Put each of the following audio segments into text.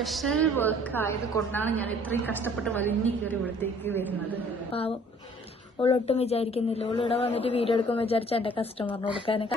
Special work ആയത് കൊണ്ടാണ് ഞാൻ ഇത്രയും കഷ്ടപ്പെട്ട് വലിഞ്ഞു കയറി ഇവിടത്തേക്ക് വരുന്നത്. പാവം ഓളൊട്ടും വിചാരിക്കുന്നില്ല. ഓൾ ഇവിടെ വന്നിട്ട് വീഡിയോ എടുക്കുമ്പോൾ വിചാരിച്ച എന്റെ കസ്റ്റമറിന് കൊടുക്കാനൊക്കെ.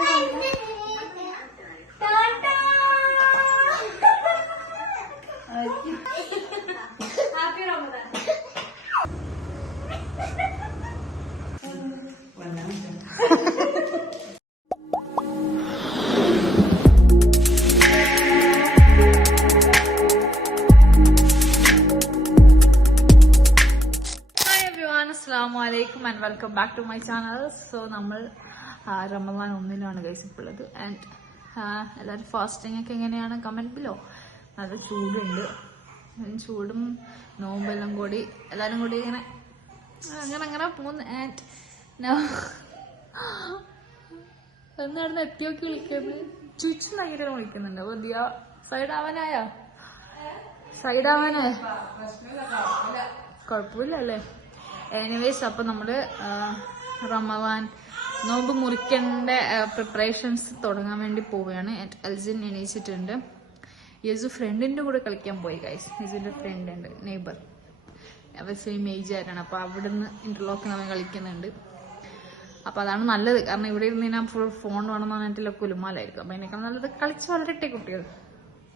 Assalamualaikum and welcome back to my channel. So നമ്മൾ റമദാൻ 1 ഗൈസ് ഇപ്പോൾ ഉള്ളത്. ആൻഡ് എല്ലാവരും ഫാസ്റ്റിംഗ് ഒക്കെ എങ്ങനെയാണ് കമന്റ് ബിലോ. നല്ല ചൂടുണ്ട്. ചൂടും നോമ്പെല്ലാം കൂടി എല്ലാവരും കൂടി ഇങ്ങനെ അങ്ങനെ പോകുന്നു. ആൻഡ് എന്നായിരുന്നു എത്തിയൊക്കെ വിളിക്കുന്നത്, ചുച്ചു ഭയങ്കര വിളിക്കുന്നുണ്ട്. അപ്പോൾ ദിയ സൈഡാവാനായ കുഴപ്പമില്ല അല്ലേ? എനിവേസ് അപ്പോൾ നമ്മൾ റമദാൻ നോമ്പ് മുറിക്കേണ്ട പ്രിപ്പറേഷൻസ് തുടങ്ങാൻ വേണ്ടി പോവുകയാണ്. എൽസിൻ എണീച്ചിട്ടുണ്ട്. യസു ഫ്രണ്ടിൻ്റെ കൂടെ കളിക്കാൻ പോയി ഗൈസ്. യസുവിൻ്റെ ഫ്രണ്ട് ഉണ്ട്, നെയ്ബർ. അവർ സെയിം ഏജ് ആയിട്ടാണ്. അപ്പോൾ അവിടെ നിന്ന് ഇന്റർലോക്ക് നമ്മൾ കളിക്കുന്നുണ്ട്. അപ്പോൾ അതാണ് നല്ലത്. കാരണം ഇവിടെ ഇരുന്ന് ഞാൻ ഫുൾ ഫോൺ വേണമെന്ന് പറഞ്ഞിട്ടുള്ള കുലുമാലായിരിക്കും. അപ്പോൾ അതിനേക്കാൾ നല്ലത് കളിച്ച് വളരട്ടെ കുട്ടികൾ.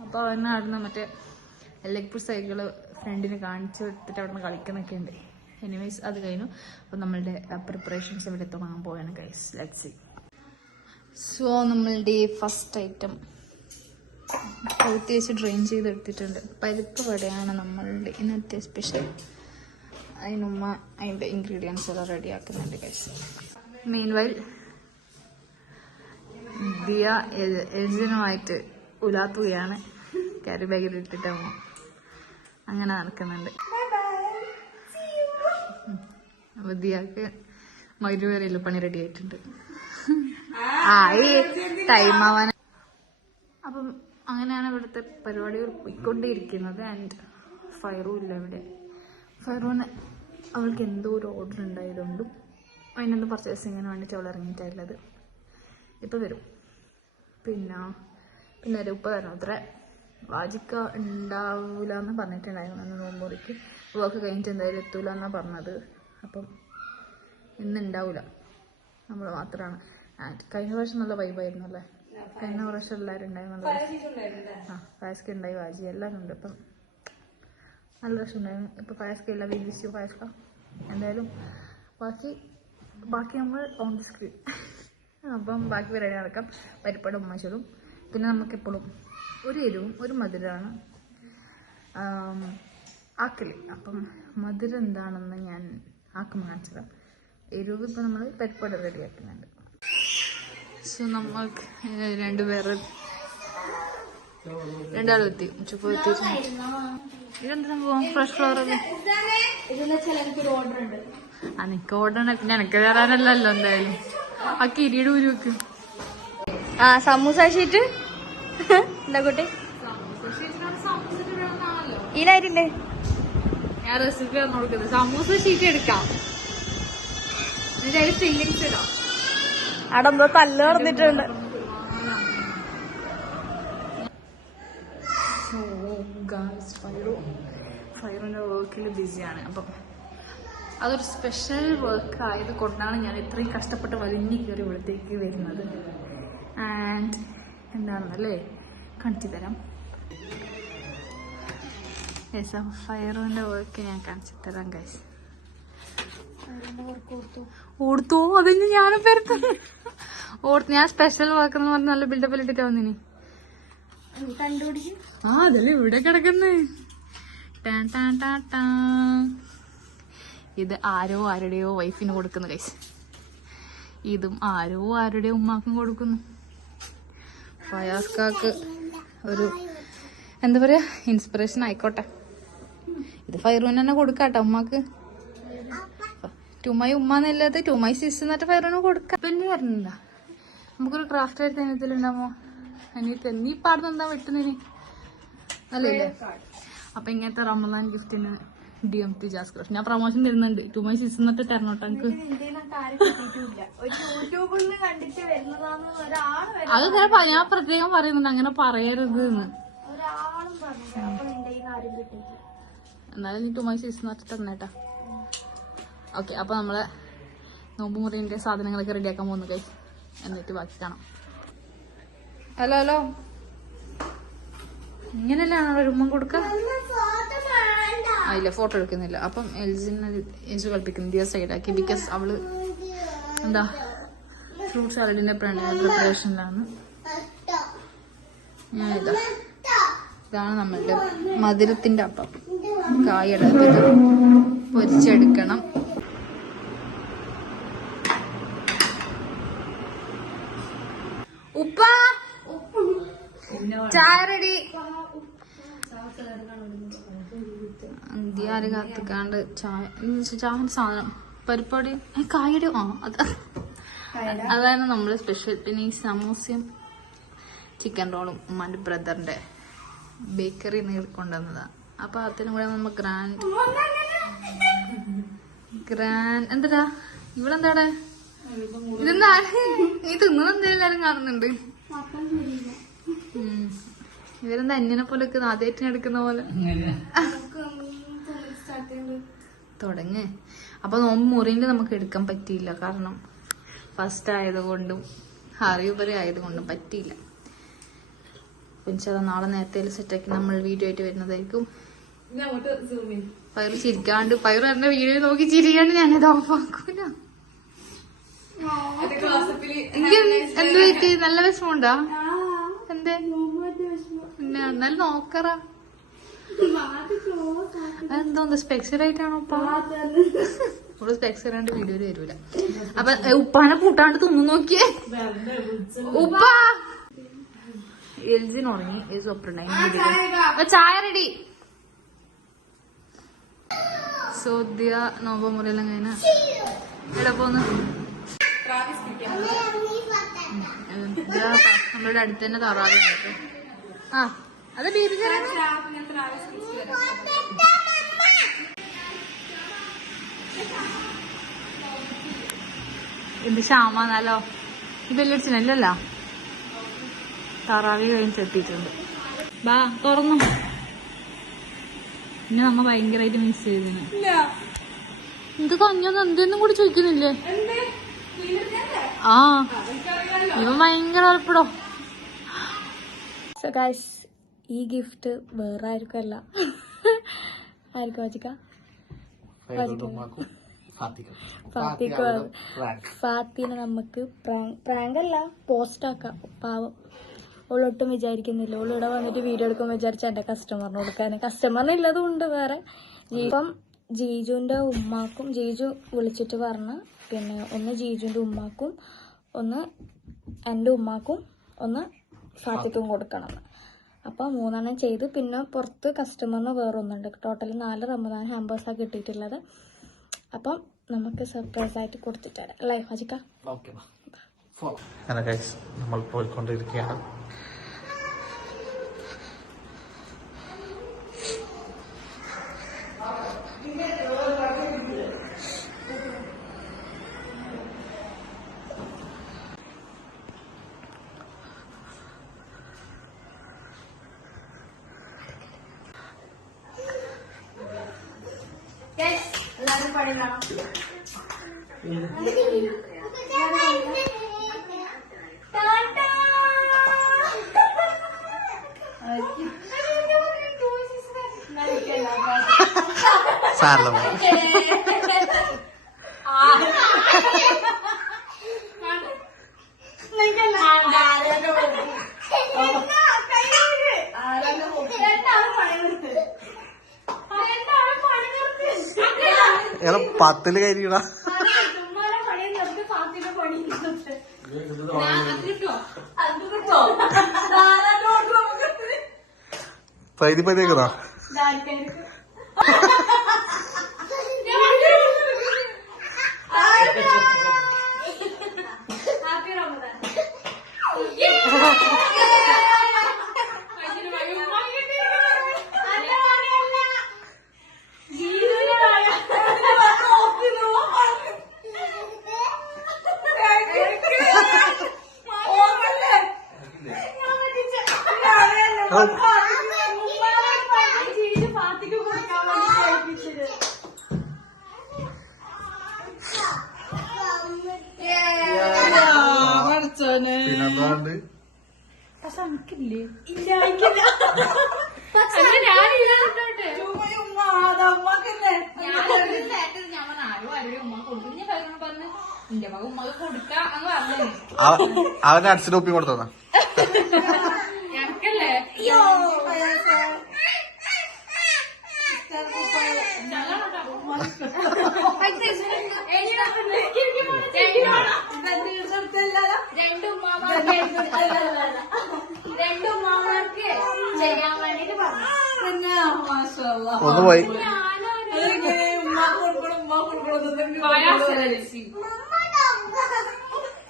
അപ്പോൾ അതിന് അവിടുന്ന് മറ്റേ ഇലക്ട്രിക് സൈക്കിൾ ഫ്രണ്ടിന് കാണിച്ചു കൊടുത്തിട്ട് അവിടെ നിന്ന് കളിക്കുന്നൊക്കെ ഉണ്ട്. എനിവേസ് അത് കഴിഞ്ഞു. അപ്പോൾ നമ്മളുടെ പ്രിപ്പറേഷൻസ് ഇവിടെ തുടങ്ങാൻ പോവുകയാണ് ഗൈസ്. Lets see. സോ നമ്മളുടെ ഫസ്റ്റ് ഐറ്റം പ്രത്യേകിച്ച് ഡ്രെയിൻ ചെയ്തെടുത്തിട്ടുണ്ട്. പരിപ്പ് വടയാണ് നമ്മളുടെ ഇന്നത്തെ സ്പെഷ്യൽ. അതിനുമ്മ അതിൻ്റെ ഇൻഗ്രീഡിയൻസ് എല്ലാം റെഡിയാക്കുന്നുണ്ട് ഗൈസ്. മീൻവൈൽ ദിയ എൽജിനുമായിട്ട് ഉലാത്തുകയാണ്. ക്യാരി ബാഗിൽ ഇട്ടിട്ടാകുമ്പോൾ അങ്ങനെ നടക്കുന്നുണ്ട്. ദിയാക്ക് മരുവരയിൽ പണി റെഡി ആയിട്ടുണ്ട്. ഈ ടൈം ആവാൻ. അപ്പം അങ്ങനെയാണ് ഇവിടുത്തെ പരിപാടികൾ പോയിക്കൊണ്ടേയിരിക്കുന്നത്. ആൻഡ് ഫൈറും ഇല്ല ഇവിടെ. ഫൈറൂന് അവൾക്ക് എന്തോ ഒരു ഓർഡർ ഉണ്ടായതുകൊണ്ടും അതിനെന്തോ പർച്ചേസിങ്ങിന് വേണ്ടിയിട്ട് അവൾ ഇറങ്ങിയിട്ടുള്ളത്. ഇപ്പം വരും. പിന്നെ ഒരു ഉപ്പ തരണം. അത്ര വാജിക്ക ഉണ്ടാവില്ല എന്ന് പറഞ്ഞിട്ടുണ്ടായിരുന്നു. അന്ന് നോമ്പുറിക്ക് വർക്ക് കഴിഞ്ഞിട്ട് എന്തായാലും എത്തൂല എന്നാണ് പറഞ്ഞത്. അപ്പം ഇന്ന് ഉണ്ടാവില്ല, നമ്മൾ മാത്രമാണ്. കഴിഞ്ഞ പ്രാവശ്യം നല്ല വൈബായിരുന്നു അല്ലേ? കഴിഞ്ഞ പ്രാവശ്യം എല്ലാവരും ഉണ്ടായിരുന്നു. നല്ല പായസ്ക ഉണ്ടായി, വാജി എല്ലാവരും ഉണ്ട്. ഇപ്പം നല്ല രസം ഉണ്ടായിരുന്നു. ഇപ്പം പായസ്ക ഇല്ല, വിശ്വ പായസ്ക. എന്തായാലും ബാക്കി നമ്മൾ ഓൺ ദി സ്ക്രീൻ. അപ്പം ബാക്കി പരിപാടി നടക്കാം. പരിപ്പടം ഉമ്മച്ചതും. പിന്നെ നമുക്കെപ്പോഴും ഒരു എരിവും ഒരു മധുരമാണ് ആക്കല്. അപ്പം മധുരം എന്താണെന്ന് ഞാൻ ആക്കുമ്പോൾ കാണിച്ചത്. എരിവ് ഇപ്പം നമ്മൾ പരിപ്പട റെഡിയാക്കുന്നുണ്ട്. സോ നമ്മൾക്ക് രണ്ടാളെത്തി ഉച്ചപ്പോൾ എത്തിയിട്ട് ഇതെന്താ പോവാം. ഫ്രഷ് ഫ്ലവർ അല്ലേ? എനിക്ക് ഓർഡർ ഉണ്ട്. പിന്നെ എനിക്ക് തരാനല്ലല്ലോ എന്തായാലും. ആ കിരീട് ഉരുവെക്ക്. സമൂസ ഷീറ്റ് എന്താ കുട്ടി ഈനായിട്ടുണ്ട്. ഞാൻ റെസിപ്പി ആണ് കൊടുക്കുന്നത്. സമൂസ ഷീറ്റ് എടുക്കാം, അതിൽ ഫില്ലിങ്സ് ഇടാം. അവിടെ എന്തോ തല്ല് നടന്നിട്ടുണ്ട്. ഫൈറിന്റെ വർക്കിൽ ബിസിയാണ്. അപ്പം അതൊരു സ്പെഷ്യൽ വർക്ക് ആയത് കൊണ്ടാണ് ഞാൻ ഇത്രയും കഷ്ടപ്പെട്ട് വലിഞ്ഞു കയറി ഇവിടത്തേക്ക് വരുന്നത്. ആൻഡ് എന്താണെന്നല്ലേ കാണിച്ചു തരാം. ഫയറിന്റെ വർക്ക് ഞാൻ കാണിച്ചു തരാം ഗൈസ്. ഓർത്തു അതിന് ഞാനും ഓർത്ത്. ഞാൻ സ്പെഷ്യൽ വർക്ക് എന്ന് പറഞ്ഞ നല്ല ബിൽഡപ്പിൽ ഇട്ടിട്ടാ വന്നിനി. അതല്ലേ ഇവിടെ കിടക്കുന്നേ. ഇത് ആരോ ആരുടെയോ വൈഫിന് കൊടുക്കുന്നു ഗൈസ്. ഇതും ആരോ ആരുടെയോ ഉമ്മാക്കും കൊടുക്കുന്നു. ഫയാസ്കാക്ക് ഒരു എന്താ പറയാ ഇൻസ്പിറേഷൻ ആയിക്കോട്ടെ. ഇത് ഫൈറൂന് തന്നെ കൊടുക്കാട്ടോ ഉമ്മാക്ക്. ടുമായി ഉമ്മ എന്നല്ലാതെ ടുമായി സിസ് എന്നിട്ട് ഫൈറൂന് കൊടുക്കാം. പിന്നെ പറഞ്ഞില്ല നമുക്കൊരു ക്രാഫ്റ്റ് ആയിട്ട് അനിയത്തിലുണ്ടാമോ? അനിയത്തി നീ പാടുന്ന എന്താ വെട്ടുന്നതിന് അല്ലേ? അപ്പൊ ഇങ്ങനത്തെ റമദാൻ ഗിഫ്റ്റിന് DMT ജാസ്കർ ഞാൻ പ്രൊമോഷൻ തരുന്നുണ്ട്. ടുമായി സിസ് എന്നിട്ട് തരണോട്ടോ എനിക്ക്. അത് ഞാൻ പ്രത്യേകം പറയുന്നുണ്ട് അങ്ങനെ പറയരുത് എന്ന്. ആരും കിട്ടില്ല. എന്നാലും നീ 2 my season തന്നേട്ടാ. ഓക്കെ, അപ്പോൾ നമ്മളെ നോമ്പ് മുറിൻ്റെ സാധനങ്ങളൊക്കെ റെഡിയാക്കാൻ പോകുന്നു ഗൈസ്. എന്നിട്ട് ബാക്കി കാണാം. ഹലോ ഹലോ, ഇങ്ങനെയല്ലാണോ ഒരു ഉമ്മ കൊടുക്കുക? ഇല്ല, ഫോട്ടോ എടുക്കുന്നില്ല. അപ്പം എൽജു കളിപ്പിക്കുന്നു ദിയ സൈഡാക്കി. ബിക്കോസ് അവള് എന്താ ഫ്രൂട്ട് സാലഡിന്റെ പ്രിപ്പറേഷനിലാണ്. ഇതാണ് നമ്മളുടെ മധുരത്തിന്റെ അപ്പം. കായയുടെ പൊരിച്ചെടുക്കണം. ഉപ്പ ചായ റെഡി. ഇന്ത്യ കാത്തിക്കാണ്ട് ചായ സാധനം പരിപ്പാടി കായയുടെ അതാണ് നമ്മള് സ്പെഷ്യൽ. പിന്നെ ഈ സമൂസയും ചിക്കൻ റോളും ഉമ്മാന്റെ ബ്രദറിന്റെ ബേക്കറി കൊണ്ടുവന്നതാ. അപ്പൊ അതിനും കൂടെ നമ്മ ഗ്രാൻഡ് എന്താ ഇവളെന്താടെ ഇതെന്താണ് നീ തിന്നതെന്തായാലും എല്ലാരും കാണുന്നുണ്ട്. ഇവരെന്താ അന്യനെ പോലെ ആദ്യമായിട്ടെടുക്കുന്ന പോലെ തുടങ്ങ്. അപ്പൊ നോമ്പ് മുറിന്റെ നമുക്ക് എടുക്കാൻ പറ്റിയില്ല, കാരണം ഫസ്റ്റ് ആയതുകൊണ്ടും ഹറിയുപരി ആയതുകൊണ്ടും പറ്റിയില്ല. പിന്നെ നാളെ നേരത്തെ സെറ്റാക്കി നമ്മൾ വീഡിയോ ആയിട്ട് വരുന്നതായിരിക്കും. പയറ് ചിരിക്കാണ്ട് പയറ് എന്റെ വീഡിയോ നോക്കി ചിരിക്കാണ്ട് ഞാനത് ഓഫാക്കൂല. എനിക്ക് എന്ത് പറ്റി? നല്ല വിഷമമുണ്ടാ? എന്തേ? പിന്നെ എന്നാലും നോക്കറ. എന്തോന്ന് സ്പെക്സർ ആയിട്ടാണോ? ഇവിടെ സ്പെക്സർ ആണ്ട് വീഡിയോയിൽ വരൂല. അപ്പൊ ഉപ്പാനെ കൂട്ടാണ്ട് തിന്നു നോക്കിയേ. ഉപ്പ എൽജിന് ഉറങ്ങി. ചായ റെഡി. സോദ്യ നോമ്പ് മുറിയെല്ലാം കഴിഞ്ഞ എവിടെ പോന്ന്? നമ്മളുടെ അടുത്ത് തന്നെ തറാവി ഉണ്ട്. ആ അത് എന്ത് ക്ഷാമാന്നല്ലോ. ബെല്ലടിച്ചില്ലല്ലോ. തറാവി കഴിഞ്ഞെത്തിയിട്ടുണ്ട്. ബാ തുറന്നു. പിന്നെ നമ്മ ഭയങ്കരമായിട്ട് മിസ് ചെയ്തിന്. ഇത് കഞ്ഞൊന്നും എന്തെന്നും കൂടി ചോദിക്കുന്നില്ലേ? ആ ഇവ ഭയങ്കര ഉറപ്പിടോ. സോ ഗൈസ്, ഈ ഗിഫ്റ്റ് വേറെ ആർക്കും അല്ല. ആർക്കും വാച്ചിക്ക ഫാത്തിനെ നമുക്ക് പ്രാങ്ക് അല്ല പോസ്റ്റ് ആക്കാം. പാവം ഓളൊട്ടും വിചാരിക്കുന്നില്ല. ഓളിവിടെ വന്നിട്ട് വീഡിയോ എടുക്കാൻ വിചാരിച്ച എന്റെ കസ്റ്റമറിന് കൊടുക്കാൻ. കസ്റ്റമറിനുള്ളതും ഉണ്ട് വേറെ. ഇപ്പം ജീജുവിന്റെ ഉമ്മാക്കും ജീജു വിളിച്ചിട്ട് പറഞ്ഞ് പിന്നെ ഒന്ന് ജീജുവിന്റെ ഉമ്മാക്കും ഒന്ന് എൻ്റെ ഉമ്മാക്കും ഒന്ന് ഫാത്തിക്കും കൊടുക്കണം. അപ്പം 3 ചെയ്ത് പിന്നെ പുറത്ത് കസ്റ്റമറിന് വേറെ ഒന്നുണ്ട്. ടോട്ടൽ 4 റമദാൻ ഹാമ്പേഴ്സാണ് കിട്ടിയിട്ടുള്ളത്. അപ്പം നമുക്ക് സർപ്രൈസ് ആയിട്ട് കൊടുത്തിട്ട് വരാം അല്ലേ ഫാജിക്ക? നമ്മൾ പോയിക്കൊണ്ടിരിക്കുകയാണ്. എല്ലാവരും പണിയാണോ? സാരല്ല പത്തില് കയറിയടാ. പൈതി പൈതേക്കതാ. ഇല്ലേ ഇല്ല എനിക്കില്ല. അല്ല, ഞാനില്ലാത്തോട്ടെ. ചുമ്മയും ഉമ്മ, അത് അമ്മക്കല്ലേ. ഞാനൊരു നേരത്തെ ഞാൻ പറഞ്ഞു ആരും ആരുടെ ഉമ്മ കൊടുക്കും. ഞാൻ കാര്യങ്ങൾ പറഞ്ഞ് എന്റെ മകൻ ഉമ്മക്ക് കൊടുക്കാം എന്ന് പറഞ്ഞു. അവന്റെ അച്ഛനും ഒപ്പി കൊടുത്തതാ. ഞങ്ങക്കല്ലേ അയ്യോ. രണ്ടുമ്മാർക്ക് ചെയ്യാൻ വേണ്ടിട്ട് പറഞ്ഞു. ഒന്ന് പോയി.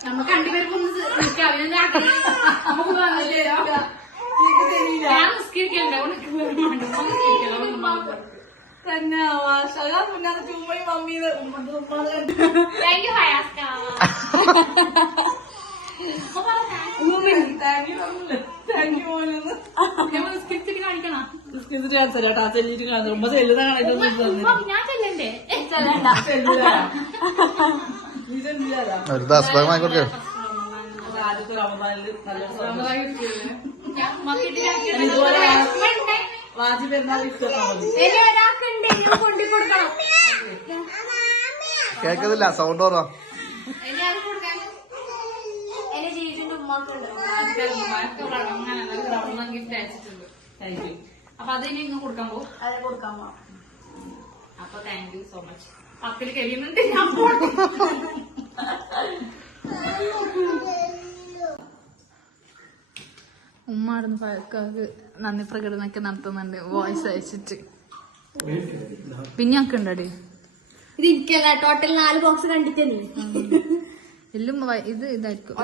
നമുക്ക് രണ്ടുപേർക്കും ഒന്ന് നിൽക്കാം. നമുക്ക് ഞാൻ നിസ്കരിക്കലുണ്ട്. തന്നെ പിന്നെ ചുമ്മയും മമ്മീന്ന് താങ്ക് യു ഹയാസ്ക. ഞങ്ങൾ നിസ്കരിച്ചിട്ട് കാണിക്കണം. ഞാൻ ചെല്ലണ്ടേ? ഒരു ദാസ്ഭാഗം വാങ്ങിക്കൊടുക്കേ. ഞാൻ ഉമ്മക്കിട്ട് കൊണ്ടുകൊടുക്കണം. കേക്കുന്നില്ല, സൗണ്ട് ഓർമ്മ. എന്റെ ചേച്ചിന്റെ ഉമ്മാക്കുണ്ട്. ഗിഫ്റ്റ് അയച്ചിട്ടുണ്ട്. അപ്പൊ അതിന് ഇന്ന് കൊടുക്കാൻ പോകും. അതെ കൊടുക്കാൻ പോവാം. അപ്പൊ താങ്ക് യു സോ മച്ച്. 10 കഴിയുന്നുണ്ട്. ഞാൻ ഉമ്മ ആടുന്ന് പഴക്കാക്ക് നന്ദി പ്രകടനമൊക്കെ നടത്തുന്നുണ്ട് വോയിസ് അയച്ചിട്ട്. പിന്നെ ഞങ്ങൾക്ക് ഉണ്ടടി ഇത് എനിക്കല്ല, ടോട്ടൽ 4 ബോക്സ് കണ്ടിട്ടേ എല്ലാം ഇത് ഇതായിരിക്കും.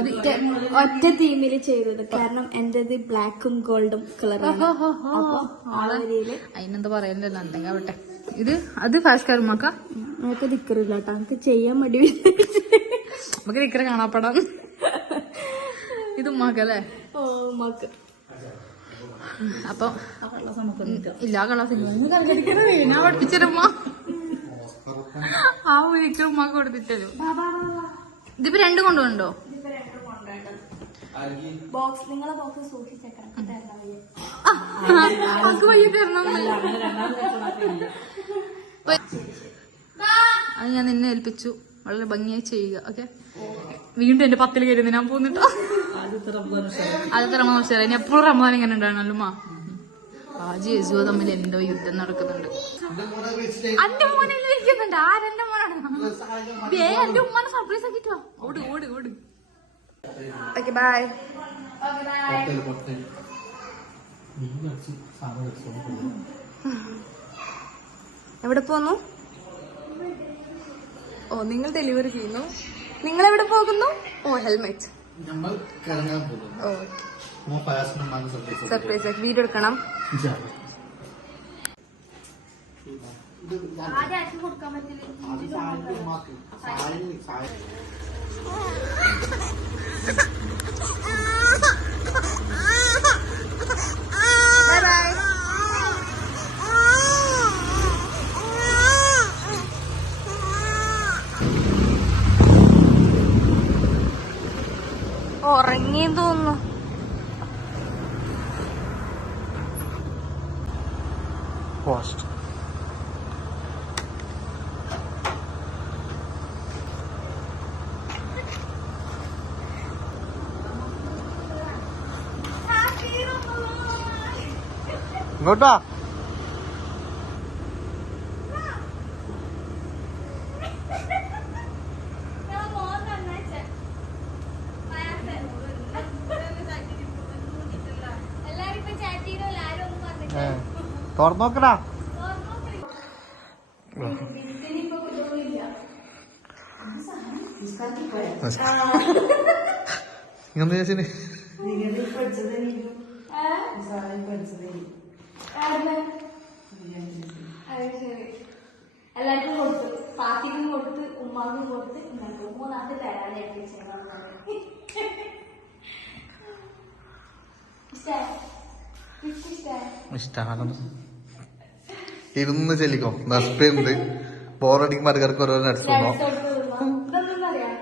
ഒറ്റ തീമില് ചെയ്തത്. കാരണം എന്റേത് ബ്ലാക്കും ഗോൾഡും കളറാണ്. അതിനെന്താ പറയണ്ടല്ലോ, എന്തെങ്കിലും ആവട്ടെ. ഇത് അത് ഫാഷ്കാരുമാക്ക നമുക്ക് ദിക്കറില്ല കേട്ടോ, നമുക്ക് ചെയ്യാൻ മടി. നമുക്ക് ദിക്കറ കാണാപ്പെടാം. ഇത് ഉമ്മാക്കല്ലേ? ഓ ഉമ്മാക്ക്. അപ്പൊ ഇല്ല കളാസ് ഞാൻ പഠിപ്പിച്ചരുമ്മ. ആ ഒരിക്കലും ഉമ്മാക്ക് കൊടുത്തിട്ടല്ലോ. ഇതിപ്പോ 2 കൊണ്ടുപോണ്ടോ? ബോക്സ് നിങ്ങളെ ബോക്സ് സൂക്ഷിച്ചേക്കാം. അത് വയ്യ തരണം. അത് ഞാൻ നിന്നെ ഏൽപ്പിച്ചു. വളരെ ഭംഗിയായി ചെയ്യുക. ഓക്കെ, വീണ്ടും എന്റെ 10 കയറി ഞാൻ പോന്നിട്ടോ. ആദ്യത്തെ റമദാൻ ശരി. ഇനി എപ്പോഴും റമദാൻ ഇങ്ങനെ ഉണ്ടാകണല്ലോ. ആജി യസുവ തമ്മിൽ എന്തോ യുദ്ധം നടക്കുന്നുണ്ട്. എന്റെ മോനെ ഇരിക്കുന്നുണ്ട്. ആരെന്റെ മോനാണ്? എന്റെ ഉമ്മാനെ സർപ്രൈസ് ആക്കിട്ടോ. ഓട് ഓട് ഓട്. Okay bye. എവിടെ പോന്നു? ഓ നിങ്ങൾ ഡെലിവറി ചെയ്യുന്നു. നിങ്ങൾ എവിടെ പോകുന്നു? ഓ ഹെൽമെറ്റ്. സർപ്രൈസ് ആക്കി വീഡിയോ എടുക്കണം. കൊടുക്കാൻ പറ്റില്ല. ഉറങ്ങി തോന്നുന്നു. പോസ്റ്റ് ഇങ്ങോട്ടാ. തുറന്നോക്കടാ. ഇങ്ങനെ ചേച്ചിന് എല്ലാവർക്കും കൊടുത്തു. പാത്തിക്കും കൊടുത്ത്, ഉമ്മാക്കും കൊടുത്ത്, 3 തരാനായിട്ട് ഇഷ്ടമാണ്. ഇരുന്ന് ചെല്ലിക്കോ. നഷ്ടമുണ്ട്. ബോറടിക്ക് മറുകർക്ക് ഓരോ നടിച്ചോ. ഇതൊന്നും അറിയാം.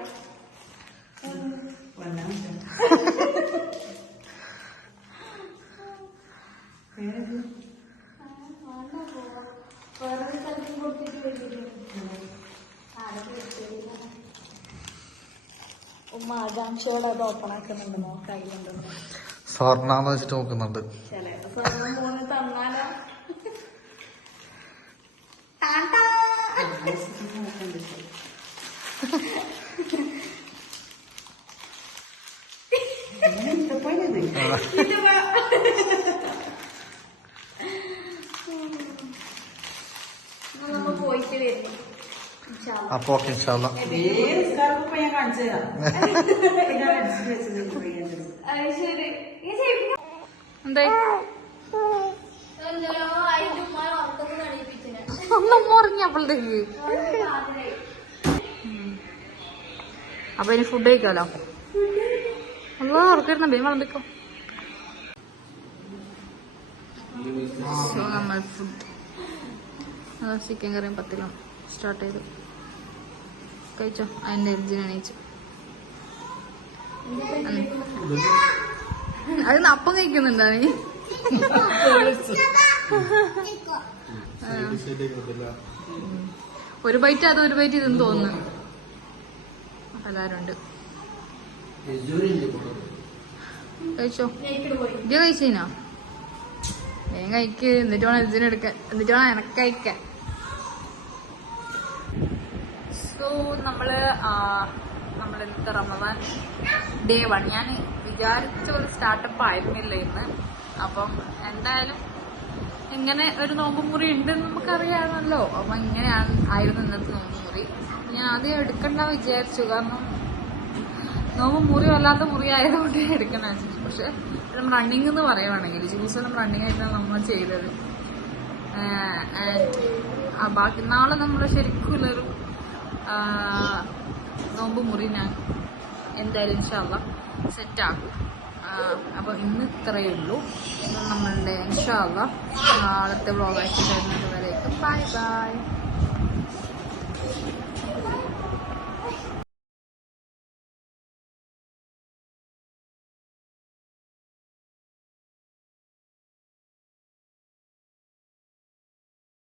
അമ്മ ആകാംക്ഷയോടെ അത് ഓപ്പൺ ആക്കുന്നുണ്ട്, നോക്കായില്ലെന്ന്. സ്വർണ്ണാന്ന് വെച്ചിട്ട് നോക്കുന്നുണ്ട്. ചില സ്വർണ്ണം മൂന്ന് തന്നാലോ. നമ്മ പോയിട്ട് വരുന്നു. അപ്പൊ ഓക്കെ ഇൻഷാല്ലാ. എന്തായി ഒന്നും മുറിഞ്ഞപ്പോഴത്തേക്ക്. അപ്പൊ ഇനി ഫുഡ് കഴിക്കാലോ. അല്ലോ ഉറക്കിരുന്ന ബീം വളമ്പിക്കോ. സോ നമ്മൾ ഫുഡ് ചിക്കൻ കറിയും പത്തിലും സ്റ്റാർട്ട് ചെയ്തു. കഴിച്ചോ. അതിന്റെ എർജിന് എണീച്ചു. അത് അപ്പം കഴിക്കുന്നുണ്ടോ നീ? ഒരു ബൈറ്റ് അത് ഒരു ബൈറ്റ് ഇതെന്ന് തോന്നുന്നു. അപ്പൊ എല്ലാരും ഉണ്ട്. കഴിച്ചോ. ഇത് കഴിച്ചീനോ? വേഗം കഴിക്ക്. എന്നിട്ട് വേണം എർജിന് എടുക്കാൻ. എന്നിട്ട് വേണം എനക്ക് കഴിക്കാൻ. സോ നമ്മളിന്നത്തെ റമദാൻ ഡേ 1. ഞാൻ വിചാരിച്ച പോലെ സ്റ്റാർട്ടപ്പ് ആയിരുന്നില്ല ഇന്ന്. അപ്പം എന്തായാലും ഇങ്ങനെ ഒരു നോമ്പ് മുറി ഉണ്ടെന്ന് നമുക്കറിയാമല്ലോ. അപ്പം ഇങ്ങനെ ആയിരുന്നു ഇന്നത്തെ നോമ്പ് മുറി. ഞാൻ ആദ്യം എടുക്കണ്ട വിചാരിച്ചു. കാരണം നോമ്പ് മുറി വല്ലാത്ത മുറി ആയതുകൊണ്ട് എടുക്കണ വിചാരിച്ചു. പക്ഷെ റണ്ണിങ് എന്ന് പറയുവാണെങ്കിൽ ജ്യൂസെല്ലാം റണ്ണിങ് ആയിട്ടാണ് നമ്മൾ ചെയ്തത്. ബാക്കി നാളെ നമ്മൾ ശരിക്കുള്ളൊരു നോമ്പ് മുറി ഞാൻ എന്തായാലും ഇൻഷാല്ലാ സെറ്റാക്കും. അപ്പോൾ ഇന്ന് ഇത്രയേ ഉള്ളൂ. നമ്മളുടെ ഇൻഷാല്ലാ നാളത്തെ വ്ളോഗായിട്ട് വരുന്നത് വരേക്കും ബൈ ബൈ.